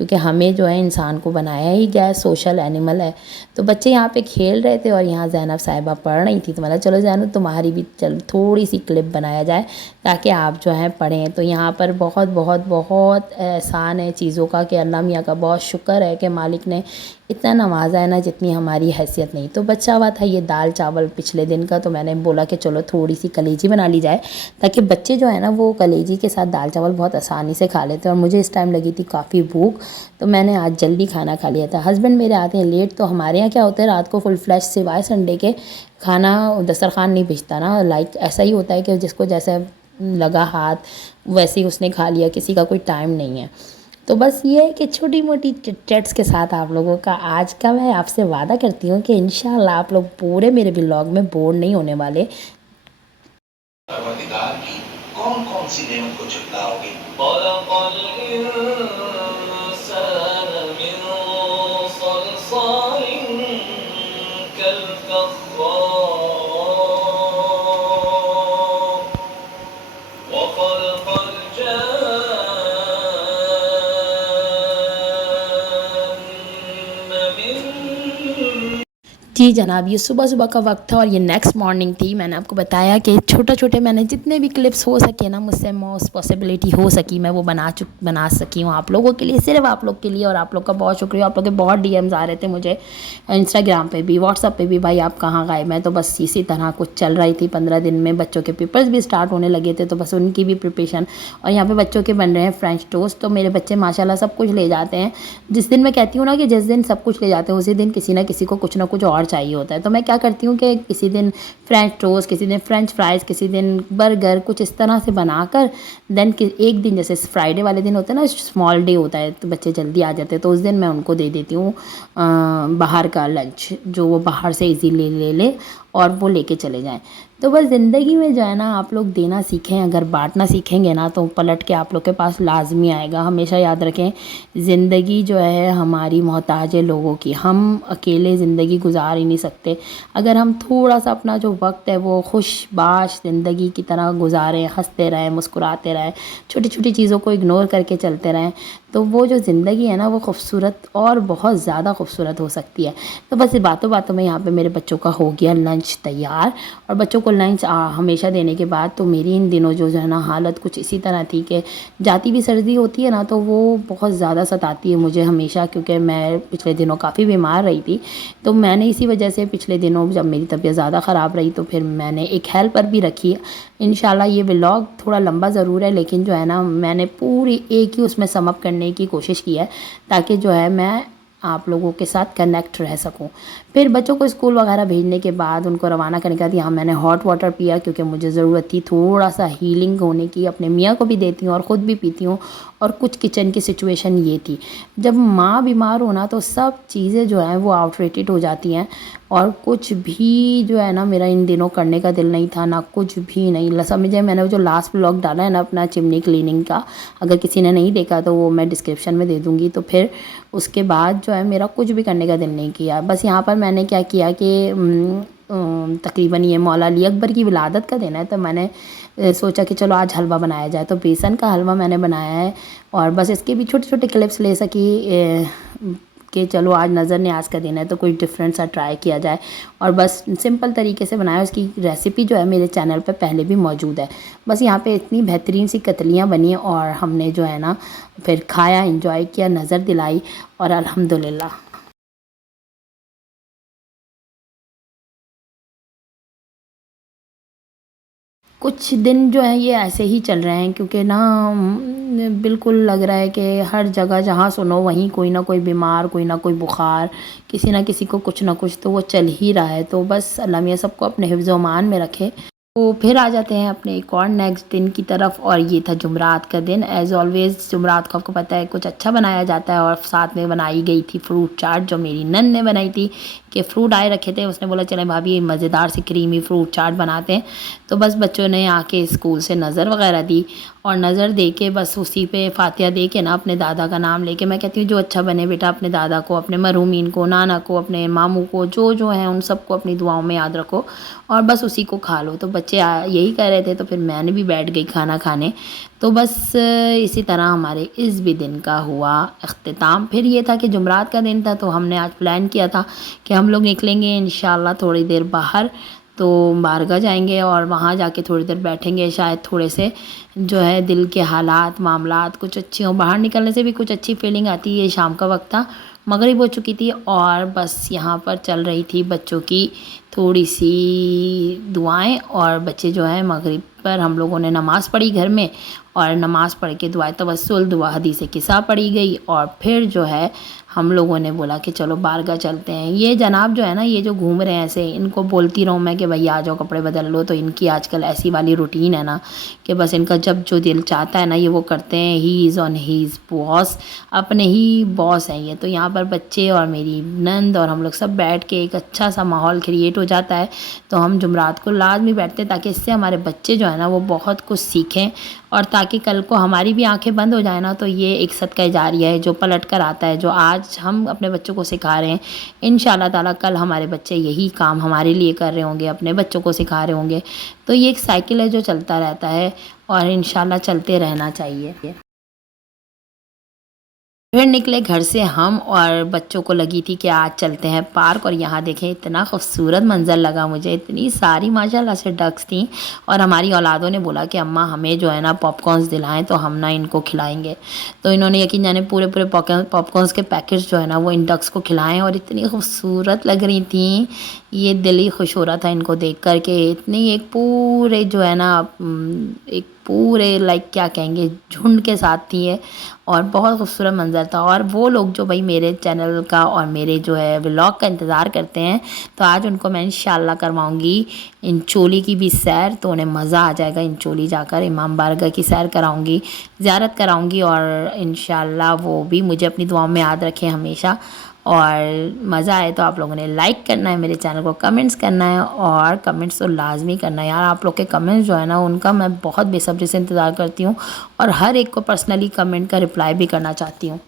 کیونکہ ہمیں جو ہے انسان کو بنایا ہی گیا ہے، سوشل اینیمل ہے۔ تو بچے یہاں پہ کھیل رہے تھے اور یہاں زینب صاحبہ پڑھ رہی تھی، تو میں نے چلو زینب تمہاری بھی چل تھوڑی سی کلپ بنایا جائے تاکہ آپ جو ہیں پڑھیں۔ تو یہاں پر بہت بہت بہت احسان ہے چیزوں کا کہ اللہ میاں کا بہت شکر ہے کہ مالک نے اتنا نوازا ہے نا جتنی ہماری حیثیت نہیں۔ تو بچا ہوا تھا یہ دال چاول پچھلے دن کا، تو میں نے بولا کہ چلو تھوڑی سی کلیجی بنا لی جائے تاکہ بچے جو ہے نا وہ کلیجی کے ساتھ دال چاول بہت آسانی سے کھا لیتے ہیں، اور مجھے اس ٹائم لگی تھی کافی بھوک، تو میں نے آج جلدی کھانا کھا لیا تھا۔ ہسبینڈ میرے آتے ہیں لیٹ، تو ہمارے یہاں کیا ہوتا ہے رات کو فل فلیش سوائے سنڈے کے کھانا دسترخوان نہیں بھیجتا نا، لائک ایسا ہی ہوتا ہے کہ جس کو جیسے لگا ہاتھ ویسے ہی اس نے کھا لیا، کسی کا کوئی ٹائم نہیں ہے۔ تو بس یہ ہے کہ چھوٹی موٹی چٹس کے ساتھ آپ لوگوں کا آج کا میں آپ سے وعدہ کرتی ہوں کہ انشاءاللہ آپ لوگ پورے میرے ولاگ میں بور نہیں ہونے والے۔ پروردگار کی کون کون سی نعمت کو جھٹلاؤ گے؟ خلق الانسان من صلصال كالفخار وخلق الجان من۔ جی جناب، یہ صبح صبح کا وقت تھا اور یہ نیکسٹ مارننگ تھی۔ میں نے آپ کو بتایا کہ چھوٹے میں نے جتنے بھی کلپس ہو سکے نا مجھ سے موسٹ پاسبلٹی ہو سکی میں وہ بنا سکی ہوں آپ لوگوں کے لیے، صرف آپ لوگ کے لیے، اور آپ لوگ کا بہت شکریہ۔ آپ لوگ کے بہت ڈی ایمز آ رہے تھے مجھے انسٹاگرام پہ بھی، واٹس ایپ پہ بھی، بھائی آپ کہاں گئے؟ میں تو بس اسی طرح کچھ چل رہی تھی۔ 15 دن میں بچوں کے پیپرز بھی اسٹارٹ ہونے لگے تھے، تو بس ان کی بھی پریپریشن، اور یہاں پہ بچوں کے بن رہے ہیں فرینچ ٹوسٹ۔ تو میرے بچے ماشاءاللہ سب کچھ لے جاتے ہیں۔ جس دن میں کہتی ہوں نا کہ جس دن سب کچھ لے جاتے ہیں اسی دن کسی نہ کسی کو کچھ نہ کچھ اور چاہیے ہوتا ہے۔ تو میں کیا کرتی ہوں کہ کسی دن فرینچ ٹوسٹ، کسی دن فرینچ فرائز، کسی دن برگر، کچھ اس طرح سے بنا کر دین ایک دن جیسے فرائیڈے والے دن ہوتا ہے نا اسمال ڈے ہوتا ہے تو بچے جلدی آ جاتے ہیں، تو اس دن میں ان کو دے دیتی ہوں باہر کا لنچ، جو وہ باہر سے ایزی لے لے اور وہ لے کے چلے جائیں۔ تو بس زندگی میں جو ہے نا آپ لوگ دینا سیکھیں، اگر بانٹنا سیکھیں گے نا تو پلٹ کے آپ لوگ کے پاس لازمی آئے گا۔ ہمیشہ یاد رکھیں زندگی جو ہے ہماری محتاج ہے لوگوں کی، ہم اکیلے زندگی گزار ہی نہیں سکتے۔ اگر ہم تھوڑا سا اپنا جو وقت ہے وہ خوش باش زندگی کی طرح گزاریں، ہنستے رہیں، مسکراتے رہیں، چھوٹی چھوٹی چیزوں کو اگنور کر کے چلتے رہیں، تو وہ جو زندگی ہے نا وہ خوبصورت اور بہت زیادہ خوبصورت ہو سکتی ہے۔ تو بس باتوں باتوں میں یہاں پہ میرے بچوں کا ہو گیا لنچ تیار، اور بچوں کو لنچ ہمیشہ دینے کے بعد تو میری ان دنوں جو ہے نا حالت کچھ اسی طرح تھی کہ جاتی بھی سردی ہوتی ہے نا تو وہ بہت زیادہ ستاتی ہے مجھے ہمیشہ، کیونکہ میں پچھلے دنوں کافی بیمار رہی تھی۔ تو میں نے اسی وجہ سے پچھلے دنوں جب میری طبیعت زیادہ خراب رہی تو پھر میں نے ایک ہیلپر بھی رکھی۔ انشاءاللہ یہ ولاگ تھوڑا لمبا ضرور ہے لیکن جو ہے نا میں نے پوری ایک ہی اس میں سم اپ کرنے کی کوشش کی ہے تاکہ جو ہے میں آپ لوگوں کے ساتھ کنیکٹ رہ سکوں۔ پھر بچوں کو اسکول وغیرہ بھیجنے کے بعد ان کو روانہ کرنے کے بعد یہاں میں نے ہاٹ واٹر پیا کیونکہ مجھے ضرورت تھی تھوڑا سا ہیلنگ ہونے کی، اپنے میاں کو بھی دیتی ہوں اور خود بھی پیتی ہوں۔ اور کچھ کچن کی سچویشن یہ تھی، جب ماں بیمار ہونا تو سب چیزیں جو ہیں وہ آؤٹ ریٹڈ ہو جاتی ہیں، اور کچھ بھی جو ہے نا میرا ان دنوں کرنے کا دل نہیں تھا، نہ کچھ بھی نہیں سمجھے۔ میں نے جو لاسٹ ولاگ ڈالا ہے نا اپنا چمنی کلیننگ کا، اگر کسی نے نہیں دیکھا تو وہ میں ڈسکرپشن میں دے دوں گی۔ تو پھر اس کے بعد جو ہے میرا کچھ بھی کرنے کا دل نہیں کیا، بس یہاں پر میں نے کیا کیا کہ تقریباً یہ مولا علی اکبر کی ولادت کا دن ہے تو میں نے سوچا کہ چلو آج حلوہ بنایا جائے، تو بیسن کا حلوہ میں نے بنایا ہے، اور بس اس کے بھی چھوٹے چھوٹے کلپس لے سکی کہ چلو آج نظر نیاز کا دن ہے تو کوئی ڈفرینٹ سا ٹرائی کیا جائے، اور بس سمپل طریقے سے بنایا۔ اس کی ریسیپی جو ہے میرے چینل پہ پہلے بھی موجود ہے۔ بس یہاں پہ اتنی بہترین سی کتلیاں بنی اور ہم نے جو ہے نا پھر کھایا، انجوائے کیا، نظر دلائی، اور الحمدللہ۔ کچھ دن جو ہیں یہ ایسے ہی چل رہے ہیں کیونکہ نا بالکل لگ رہا ہے کہ ہر جگہ جہاں سنو وہیں کوئی نہ کوئی بیمار، کوئی نہ کوئی بخار، کسی نہ کسی کو کچھ نہ کچھ تو وہ چل ہی رہا ہے۔ تو بس اللہ میاں سب کو اپنے حفظ و امان میں رکھے۔ تو پھر آ جاتے ہیں اپنے ایک اور نیکسٹ دن کی طرف، اور یہ تھا جمعرات کا دن۔ ایز آلویز جمعرات کو آپ کو پتہ ہے کچھ اچھا بنایا جاتا ہے، اور ساتھ میں بنائی گئی تھی فروٹ چاٹ جو میری نن نے بنائی تھی۔ کہ فروٹ آئے رکھے تھے، اس نے بولا چلیں بھابھی مزیدار سی کریمی فروٹ چاٹ بناتے ہیں. تو بس بچوں نے آ کے اسکول سے نظر وغیرہ دی، اور نظر دے کے بس اسی پہ فاتحہ دے کے نا اپنے دادا کا نام لے کے، میں کہتی ہوں جو اچھا بنے بیٹا اپنے دادا کو، اپنے مرحومین کو، نانا کو، اپنے ماموں کو، جو ہیں ان سب کو اپنی دعاؤں میں یاد رکھو اور بس اسی کو کھا لو. تو بچے یہی کہہ رہے تھے، تو پھر میں نے بھی بیٹھ گئی کھانا کھانے. تو بس اسی طرح ہمارے اس بھی دن کا ہوا اختتام. پھر یہ تھا کہ جمعرات کا دن تھا، تو ہم نے آج پلان کیا تھا کہ ہم لوگ نکلیں گے انشاءاللہ تھوڑی دیر باہر، تو بارگاہ جائیں گے اور وہاں جا کے تھوڑی دیر بیٹھیں گے، شاید تھوڑے سے جو ہے دل کے حالات معاملات کچھ اچھے ہوں. باہر نکلنے سے بھی کچھ اچھی فیلنگ آتی ہے. شام کا وقت تھا، مغرب ہو چکی تھی، اور بس یہاں پر چل رہی تھی بچوں کی تھوڑی سی دعائیں. اور بچے جو ہیں مغرب پر ہم لوگوں نے نماز پڑھی گھر میں، اور نماز پڑھ کے دعائے توسل، دعا حدیث قصہ پڑھی گئی، اور پھر جو ہے ہم لوگوں نے بولا کہ چلو بارگاہ چلتے ہیں. یہ جناب جو ہے نا، یہ جو گھوم رہے ہیں ایسے، ان کو بولتی رہوں میں کہ بھائی آ جاؤ کپڑے بدل لو، تو ان کی آج کل ایسی والی روٹین ہے نا کہ بس ان کا جب جو دل چاہتا ہے نا یہ وہ کرتے ہیں. ہی از آن ہیز باس، اپنے ہی باس ہیں یہ. تو یہاں پر بچے اور میری نند اور ہم لوگ سب بیٹھ کے ایک اچھا سا ماحول کریٹ ہو جاتا ہے. تو ہم جمعرات کو لازمی بیٹھتے ہیں تاکہ اس سے ہمارے بچے جو ہے نا وہ بہت کچھ سیکھیں، اور تاکہ کل کو ہماری بھی آنکھیں بند ہو جائیں نا تو یہ ایک صدقہ جاریہ ہے جو پلٹ کر آتا ہے. جو آج ہم اپنے بچوں کو سکھا رہے ہیں، انشاءاللہ تعالیٰ کل ہمارے بچے یہی کام ہمارے لیے کر رہے ہوں گے، اپنے بچوں کو سکھا رہے ہوں گے. تو یہ ایک سائیکل ہے جو چلتا رہتا ہے، اور انشاءاللہ چلتے رہنا چاہیے. پھر نکلے گھر سے ہم، اور بچوں کو لگی تھی کہ آج چلتے ہیں پارک. اور یہاں دیکھیں اتنا خوبصورت منظر لگا مجھے، اتنی ساری ماشاءاللہ سے ڈکس تھیں. اور ہماری اولادوں نے بولا کہ اماں ہمیں جو ہے نا پاپ کارنز دلائیں تو ہم نا ان کو کھلائیں گے. تو انہوں نے یقین جانے پورے پاپ کارنز کے پیکٹس جو ہے نا وہ ان ڈکس کو کھلائیں، اور اتنی خوبصورت لگ رہی تھیں. یہ دل ہی خوش ہو رہا تھا ان کو دیکھ کر کہ اتنی ایک پورے جو ہے نا ایک پورے لائک کیا کہیں گے جھنڈ کے ساتھ تھی یہ، اور بہت خوبصورت منظر تھا. اور وہ لوگ جو بھائی میرے چینل کا اور میرے جو ہے ولاگ کا انتظار کرتے ہیں، تو آج ان کو میں انشاءاللہ کرواؤں گی انچولی کی بھی سیر. تو انہیں مزہ آ جائے گا انچولی جا کر. امام بارگاہ کی سیر کراؤں گی، زیارت کراؤں گی، اور انشاءاللہ وہ بھی مجھے اپنی دعاؤں میں یاد رکھیں ہمیشہ. اور مزہ آئے تو آپ لوگوں نے لائک کرنا ہے، میرے چینل کو کمنٹس کرنا ہے، اور کمنٹس تو لازمی کرنا ہے یار. آپ لوگ کے کمنٹس جو ہے نا ان کا میں بہت بے صبری سے انتظار کرتی ہوں، اور ہر ایک کو پرسنلی کمنٹ کا رپلائی بھی کرنا چاہتی ہوں.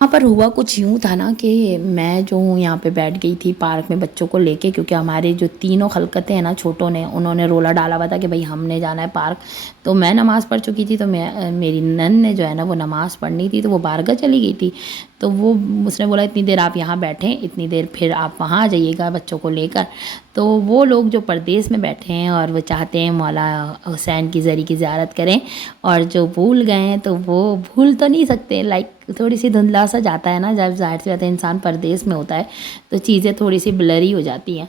وہاں پر ہوا کچھ یوں تھا نا کہ میں جو ہوں یہاں پہ بیٹھ گئی تھی پارک میں بچوں کو لے کے، کیونکہ ہمارے جو تینوں خلقتیں ہیں نا چھوٹوں نے، انہوں نے رولا ڈالا ہوا تھا کہ بھائی ہم نے جانا ہے پارک. تو میں نماز پڑھ چکی تھی، تو میری نند نے جو ہے نا وہ نماز پڑھنی تھی، تو وہ بارگاہ چلی گئی تھی. تو اس نے بولا اتنی دیر آپ یہاں بیٹھیں، اتنی دیر پھر آپ وہاں آ جائیے گا بچوں کو لے کر. تو وہ لوگ جو پردیس میں بیٹھے ہیں اور وہ چاہتے ہیں مولا حسین کی زری کی زیارت کریں، اور جو بھول گئے ہیں تو وہ بھول تو نہیں سکتے. لائک تھوڑی سی دھندلا سا جاتا ہے نا جب ظاہر سی بات ہے انسان پردیس میں ہوتا ہے، تو چیزیں تھوڑی سی بلری ہو جاتی ہیں.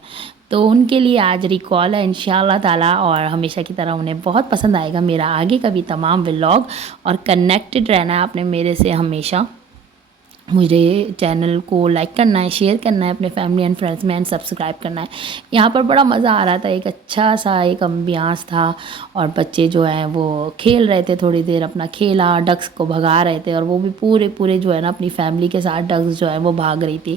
تو ان کے لیے آج ریکال ہے انشاءاللہ تعالیٰ، اور ہمیشہ کی طرح انہیں بہت پسند آئے گا میرا آگے کا بھی تمام ولاگ. اور کنیکٹڈ رہنا ہے آپ نے میرے سے ہمیشہ. مجھے چینل کو لائک کرنا ہے، شیئر کرنا ہے اپنے فیملی اینڈ فرینڈس میں، اینڈ سبسکرائب کرنا ہے. یہاں پر بڑا مزہ آ رہا تھا، ایک اچھا سا ایک امbiance تھا، اور بچے جو ہیں وہ کھیل رہے تھے، تھوڑی دیر اپنا کھیلا، ڈکس کو بھگا رہے تھے، اور وہ بھی پورے جو ہے نا اپنی فیملی کے ساتھ ڈکس جو ہے وہ بھاگ رہی تھی.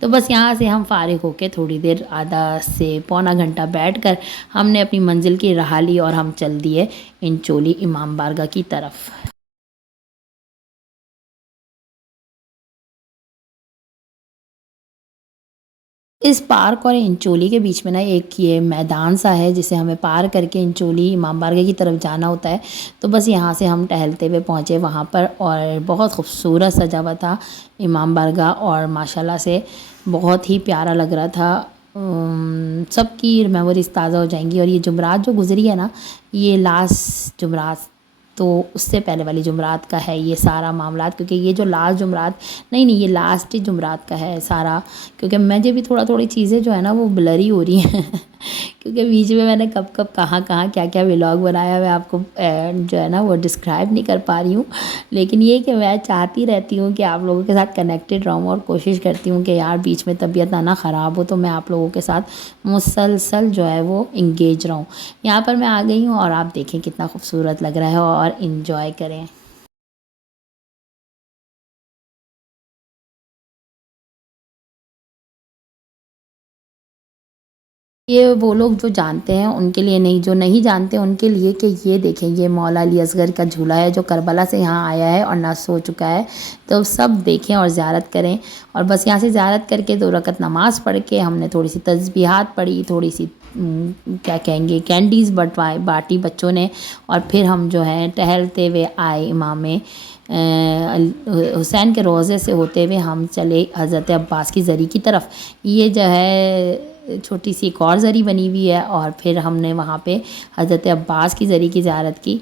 تو بس یہاں سے ہم فارغ ہو کے تھوڑی دیر آدھا سے پونا گھنٹہ بیٹھ کر ہم نے اپنی منزل کی راہ لی، اور ہم چل دیے انچولی امام بارگاہ کی طرف. اس پارک اور انچولی کے بیچ میں نا ایک یہ میدان سا ہے جسے ہمیں پار کر کے انچولی امام بارگاہ کی طرف جانا ہوتا ہے. تو بس یہاں سے ہم ٹہلتے ہوئے پہنچے وہاں پر، اور بہت خوبصورت سجا ہوا تھا امام بارگاہ، اور ماشاءاللہ سے بہت ہی پیارا لگ رہا تھا. سب کی میموریز تازہ ہو جائیں گی. اور یہ جمعرات جو گزری ہے نا، یہ لاسٹ جمعرات، تو اس سے پہلے والی جمعرات کا ہے یہ سارا معاملات، کیونکہ یہ جو لاسٹ جمعرات نہیں یہ لاسٹ جمعرات کا ہے سارا. کیونکہ مجھے بھی تھوڑی چیزیں جو ہے نا وہ بلری ہو رہی ہیں کیونکہ بیچ میں نے کب کہاں کیا ولاگ بنایا میں آپ کو جو ہے نا وہ ڈسکرائب نہیں کر پا رہی ہوں. لیکن یہ کہ میں چاہتی رہتی ہوں کہ آپ لوگوں کے ساتھ کنیکٹڈ رہوں، اور کوشش کرتی ہوں کہ یار بیچ میں طبیعت نہ خراب ہو تو میں آپ لوگوں کے ساتھ مسلسل جو ہے وہ انگیج رہوں. یہاں پر میں آ گئی ہوں، اور آپ دیکھیں کتنا خوبصورت لگ رہا ہے، اور انجوائے کریں. یہ وہ لوگ جو جانتے ہیں ان کے لیے نہیں، جو نہیں جانتے ان کے لیے کہ یہ دیکھیں یہ مولا علی اصغر کا جھولا ہے جو کربلا سے یہاں آیا ہے اور نصب ہو چکا ہے، تو سب دیکھیں اور زیارت کریں۔ اور بس یہاں سے زیارت کر کے 2 رکعت نماز پڑھ کے ہم نے تھوڑی سی تسبیحات پڑھی، تھوڑی سی کیا کہیں گے کینڈیز باٹی بچوں نے، اور پھر ہم جو ہیں ٹہلتے ہوئے آئے امام حسین کے روضے سے ہوتے ہوئے ہم چلے حضرت عباس کی زری کی طرف۔ یہ جو ہے چھوٹی سی ایک اور زری بنی ہوئی ہے، اور پھر ہم نے وہاں پہ حضرت عباس کی زری کی زیارت کی۔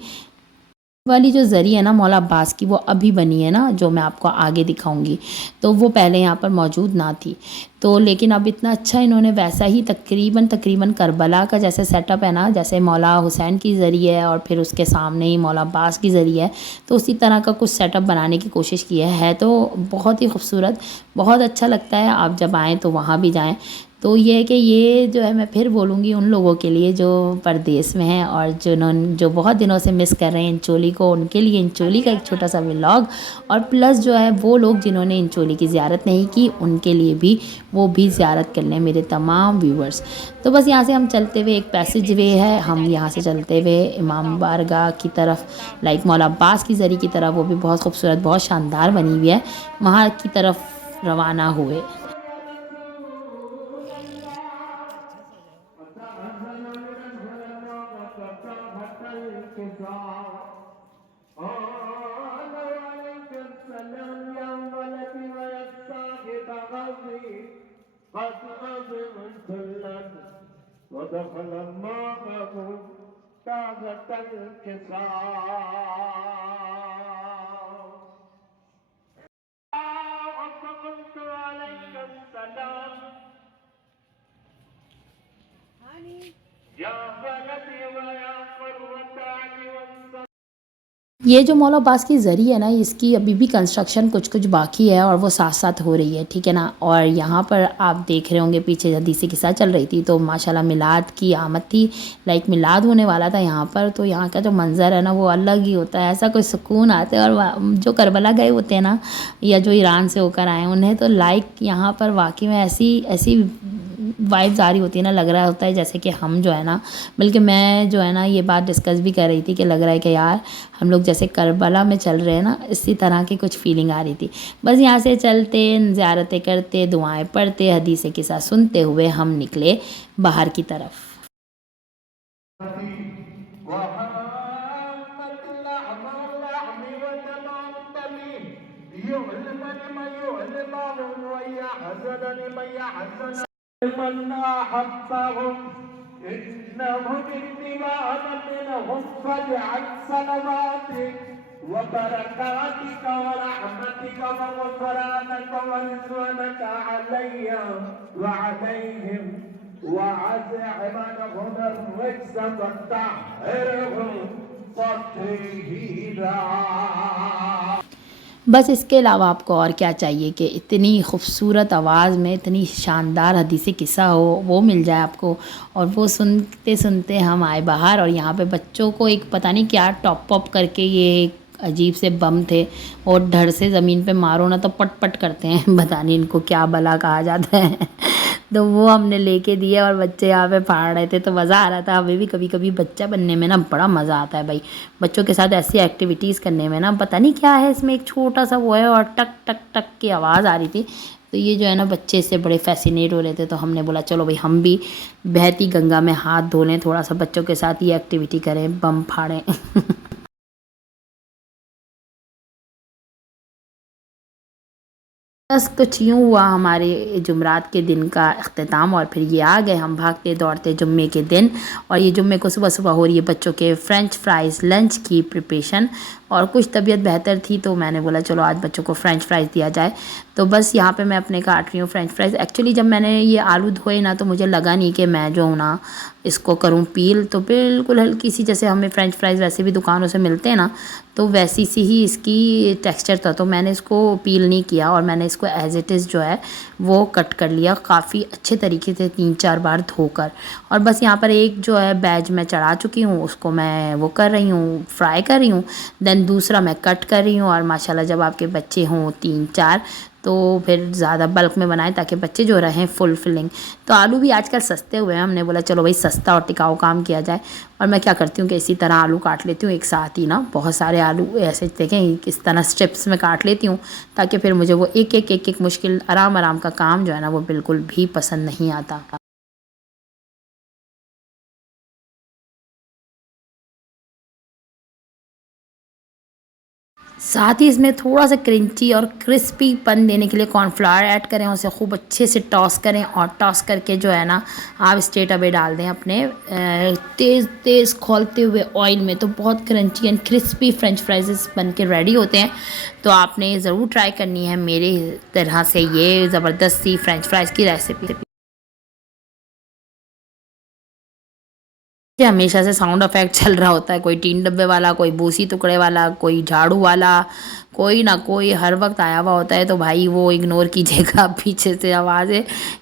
والی جو زری ہے نا مولا عباس کی، وہ ابھی بنی ہے نا، جو میں آپ کو آگے دکھاؤں گی، تو وہ پہلے یہاں پر موجود نہ تھی، تو لیکن اب اتنا اچھا انہوں نے ویسا ہی تقریباً کربلا کا جیسے سیٹ اپ ہے نا، جیسے مولا حسین کی زری ہے اور پھر اس کے سامنے ہی مولا عباس کی زری ہے، تو اسی طرح کا کچھ سیٹ اپ بنانے کی کوشش کی ہے تو بہت ہی خوبصورت، بہت اچھا لگتا ہے۔ آپ جب آئیں تو وہاں بھی جائیں۔ تو یہ ہے کہ یہ جو ہے میں پھر بولوں گی ان لوگوں کے لیے جو پردیس میں ہیں اور جو بہت دنوں سے مس کر رہے ہیں انچولی کو، ان کے لیے انچولی کا ایک چھوٹا سا ولاگ، اور پلس جو ہے وہ لوگ جنہوں نے انچولی کی زیارت نہیں کی ان کے لیے بھی وہ بھی زیارت کر لیں میرے تمام ویورز۔ تو بس یہاں سے ہم چلتے ہوئے ایک پیسج وے ہے، ہم یہاں سے چلتے ہوئے امام بارگاہ کی طرف، لائک مولا عباس کی زری کی طرف، وہ بھی بہت خوبصورت بہت شاندار بنی ہوئی ہے، وہاں کی طرف روانہ ہوئے۔ ودخل معه كعبة الكساء وقلت عليك السلام يا بلدي ويا قرة عيني والسلام۔ یہ جو مولا عباس کی زری ہے نا، اس کی ابھی بھی کنسٹرکشن کچھ باقی ہے اور وہ ساتھ ساتھ ہو رہی ہے، ٹھیک ہے نا۔ اور یہاں پر آپ دیکھ رہے ہوں گے پیچھے حدیث قصہ چل رہی تھی، تو ماشاءاللہ میلاد کی آمد تھی، لائک میلاد ہونے والا تھا یہاں پر، تو یہاں کا جو منظر ہے نا وہ الگ ہی ہوتا ہے، ایسا کوئی سکون آتا ہے۔ اور جو کربلا گئے ہوتے ہیں نا، یا جو ایران سے ہو کر آئے ہیں، انہیں تو لائک یہاں پر واقعی میں ایسی وائبز آ رہی ہوتی ہے نا، لگ رہا ہوتا ہے جیسے کہ ہم جو ہے نا، بلکہ میں جو ہے نا یہ بات ڈسکس بھی کر رہی تھی کہ لگ رہا ہے کہ یار ہم لوگ جیسے کربلا میں چل رہے ہیں نا، اسی طرح کی کچھ فیلنگ آ رہی تھی۔ بس یہاں سے چلتے زیارتیں کرتے دعائیں پڑھتے حدیث قصہ سنتے ہوئے ہم نکلے باہر کی طرف۔ من أحبهم إنهم اتباعا منهم فاجعل صلواتك وبركاتك ورحمتك وغفرانك ورضوانك علي وعليهم وعزع عنهم الرجس وطهرهم تطهيرا۔ بس اس کے علاوہ آپ کو اور کیا چاہیے کہ اتنی خوبصورت آواز میں اتنی شاندار حدیث قصہ ہو، وہ مل جائے آپ کو، اور وہ سنتے سنتے ہم آئے باہر۔ اور یہاں پہ بچوں کو ایک پتہ نہیں کیا ٹاپ اپ کر کے یہ ایک عجیب سے بم تھے، اور ڈھڑ سے زمین پہ مارو نا تو پٹ پٹ کرتے ہیں، پتہ نہیں ان کو کیا بلا کہا جاتا ہے، تو وہ ہم نے لے کے دیے اور بچے یہاں پہ پھاڑ رہے تھے، تو مزہ آ رہا تھا۔ ہمیں بھی کبھی کبھی بچہ بننے میں نا بڑا مزہ آتا ہے بھائی، بچوں کے ساتھ ایسی ایکٹیویٹیز کرنے میں نا، پتہ نہیں کیا ہے اس میں، ایک چھوٹا سا وہ ہے اور ٹک ٹک ٹک کی آواز آ رہی تھی، تو یہ جو ہے نا بچے اس سے بڑے فیسینیٹ ہو رہے تھے، تو ہم نے بولا چلو بھائی ہم بھی بہتی گنگا میں ہاتھ دھو لیں، تھوڑا سا بچوں کے ساتھ یہ ایکٹیویٹی کریں، بم پھاڑیں۔ بس کچھ یوں ہوا ہمارے جمعرات کے دن کا اختتام، اور پھر یہ آ گئے ہم بھاگتے دوڑتے جمعے کے دن، اور یہ جمعے کو صبح صبح ہو رہی ہے بچوں کے فرینچ فرائز لنچ کی پریپریشن، اور کچھ طبیعت بہتر تھی تو میں نے بولا چلو آج بچوں کو فرینچ فرائز دیا جائے، تو بس یہاں پہ میں اپنے کاٹ رہی ہوں فرینچ فرائز۔ ایکچولی جب میں نے یہ آلو دھوئے نا تو مجھے لگا نہیں کہ میں جو ہوں نا اس کو کروں پیل، تو بالکل ہلکی سی جیسے ہمیں فرینچ فرائز ویسے بھی دکانوں سے ملتے ہیں نا، تو ویسی سی ہی اس کی ٹیکسچر تھا، تو میں نے اس کو پیل نہیں کیا، اور میں نے اس کو ایز اٹ از جو ہے وہ کٹ کر لیا کافی اچھے طریقے سے 3-4 بار دھو کر، اور بس یہاں پر ایک جو ہے بیج میں چڑھا چکی ہوں، اس کو میں وہ کر رہی ہوں فرائی کر رہی ہوں، دین دوسرا میں کٹ کر رہی ہوں، اور ماشاءاللہ جب آپ کے بچے ہوں 3-4 تو پھر زیادہ بلک میں بنائیں تاکہ بچے جو رہیں فل فلنگ. تو آلو بھی آج کل سستے ہوئے ہیں, ہم نے بولا چلو بھائی سستا اور ٹکاؤ کام کیا جائے. اور میں کیا کرتی ہوں کہ اسی طرح آلو کاٹ لیتی ہوں ایک ساتھ ہی نا, بہت سارے آلو ایسے دیکھیں اس طرح اسٹیپس میں کاٹ لیتی ہوں تاکہ پھر مجھے وہ ایک ایک ایک ایک مشکل آرام کا کام جو ہے نا وہ بالکل بھی پسند نہیں آتا. ساتھ ہی اس میں تھوڑا سا کرنچی اور کرسپی پن دینے کے لیے کارن فلاور ایڈ کریں, اسے خوب اچھے سے ٹاس کریں, اور ٹاس کر کے جو ہے نا آپ اسٹریٹ اوے ڈال دیں اپنے تیز کھولتے ہوئے آئل میں. تو بہت crunchy and crispy french fries بن کے ریڈی ہوتے ہیں. تو آپ نے ضرور ٹرائی کرنی ہے میرے طرح سے یہ زبردست سی فرینچ فرائز کی ریسیپی. ہمیشہ سے ساؤنڈ افیکٹ چل رہا ہوتا ہے, کوئی ٹین ڈبے والا, کوئی بوسی ٹکڑے والا, کوئی جھاڑو والا, کوئی نہ کوئی ہر وقت آیا ہوا ہوتا ہے. تو بھائی وہ اگنور کیجیے گا, پیچھے سے آوازیں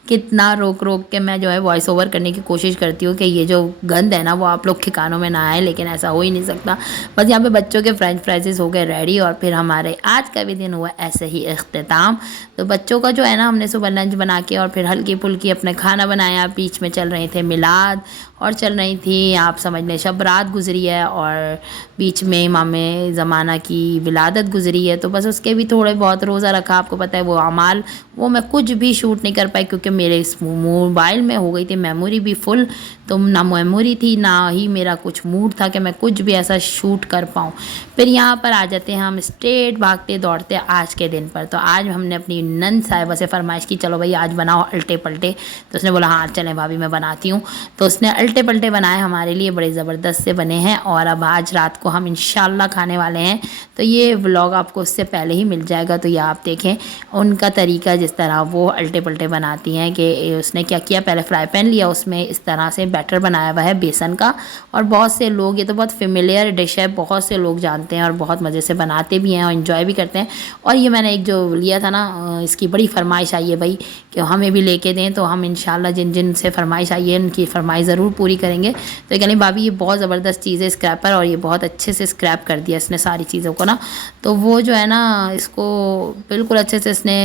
کتنا روک کے میں جو ہے وائس اوور کرنے کی کوشش کرتی ہوں کہ یہ جو گند ہے نا وہ آپ لوگ کے کانوں میں نہ آئے, لیکن ایسا ہو ہی نہیں سکتا. بس یہاں پہ بچوں کے فرینچ فرائزز ہو گئے ریڈی, اور پھر ہمارے آج کا بھی دن ہوا ایسے ہی اختتام. تو بچوں کا جو ہے نا ہم نے صبح لنچ بنا کے اور پھر ہلکی پھلکی اپنے کھانا بنایا. بیچ میں چل رہے تھے میلاد, اور چل رہی تھی آپ سمجھ لیں شب رات گزری ہے, اور بیچ میں امام زمانہ کی ولادت گزری ہے. تو بس اس کے بھی تھوڑے بہت روزہ رکھا, آپ کو پتہ ہے وہ اعمال وہ میں کچھ بھی شوٹ نہیں کر پائی کیونکہ میرے اس موبائل میں ہو گئی تھی میموری بھی فل. تو نہ میموری تھی نہ ہی میرا کچھ موڈ تھا کہ میں کچھ بھی ایسا شوٹ کر پاؤں. پھر یہاں پر آ جاتے ہیں ہم اسٹریٹ بھاگتے دوڑتے آج کے دن پر. تو آج ہم نے اپنی نند صاحبہ سے فرمائش کی چلو بھائی آج بناؤ الٹے پلٹے. تو اس نے بولا ہاں چلیں بھابھی میں بناتی ہوں. تو اس نے الٹے پلٹے بنائے ہمارے لیے, بڑے زبردست سے بنے ہیں, اور اب آج رات کو ہم انشاءاللہ کھانے والے ہیں. تو یہ ولاگ آپ کو اس سے پہلے ہی مل جائے گا. تو یہ آپ دیکھیں ان کا طریقہ جس طرح وہ الٹے پلٹے بناتی ہیں کہ اس نے کیا کیا, پہلے فرائی پین لیا, اس میں اس طرح سے بیٹر بنایا ہوا ہے بیسن کا. اور بہت سے لوگ, یہ تو بہت فیملیئر ڈش ہے, بہت سے لوگ جانتے ہیں اور بہت مزے سے بناتے بھی ہیں اور انجوائے بھی کرتے ہیں. اور یہ میں نے ایک جو لیا تھا نا, اس کی بڑی فرمائش آئی ہے بھائی کہ ہمیں بھی لے کے دیں. تو ہم انشاءاللہ جن سے فرمائش آئی ہے ان کی فرمائش ضرور پوری کریں گے. تو یہ کہنے بھابھی یہ بہت زبردست چیز ہے اسکریپر, اور یہ بہت اچھے سے اسکریپ کر دیا اس نے ساری چیزوں کو نا. تو وہ جو ہے نا اس کو بالکل اچھے سے اس نے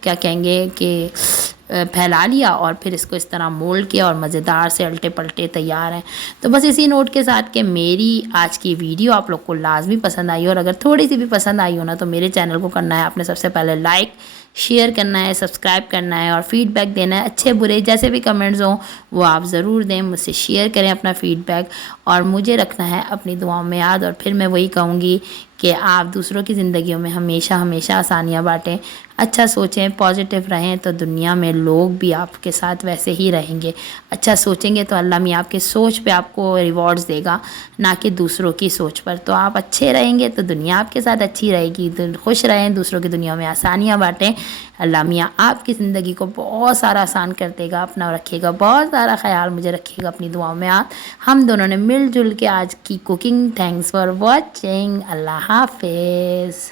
کیا کہیں گے کہ پھیلا لیا, اور پھر اس کو اس طرح مولڈ کیا, اور مزیدار سے الٹے پلٹے تیار ہیں. تو بس اسی نوٹ کے ساتھ کہ میری آج کی ویڈیو آپ لوگ کو لازمی پسند آئی, اور اگر تھوڑی سی بھی پسند آئی ہو نا تو میرے چینل کو کرنا ہے آپ نے سب سے پہلے لائک, شیئر کرنا ہے, سبسکرائب کرنا ہے, اور فیڈ بیک دینا ہے. اچھے برے جیسے بھی کمنٹس ہوں وہ آپ ضرور دیں, مجھ سے شیئر کریں اپنا فیڈ بیک, اور مجھے رکھنا ہے اپنی دعاؤں میں یاد. اور پھر میں وہی کہوں گی کہ آپ دوسروں کی زندگیوں میں ہمیشہ آسانیاں بانٹیں, اچھا سوچیں, پازیٹیو رہیں, تو دنیا میں لوگ بھی آپ کے ساتھ ویسے ہی رہیں گے. اچھا سوچیں گے تو اللہ میاں آپ کے سوچ پہ آپ کو ریوارڈز دے گا, نہ کہ دوسروں کی سوچ پر. تو آپ اچھے رہیں گے تو دنیا آپ کے ساتھ اچھی رہے گی. خوش رہیں, دوسروں کی دنیا میں آسانیاں بانٹیں. اللہ میاں آپ کی زندگی کو بہت سارا آسان کر دے گا. اپنا رکھیے گا بہت سارا خیال, مجھے رکھیے گا اپنی دعاؤں میں. ہم دونوں نے مل جل کے آج کی کوکنگ. Thanks for watching. اللہ حافظ.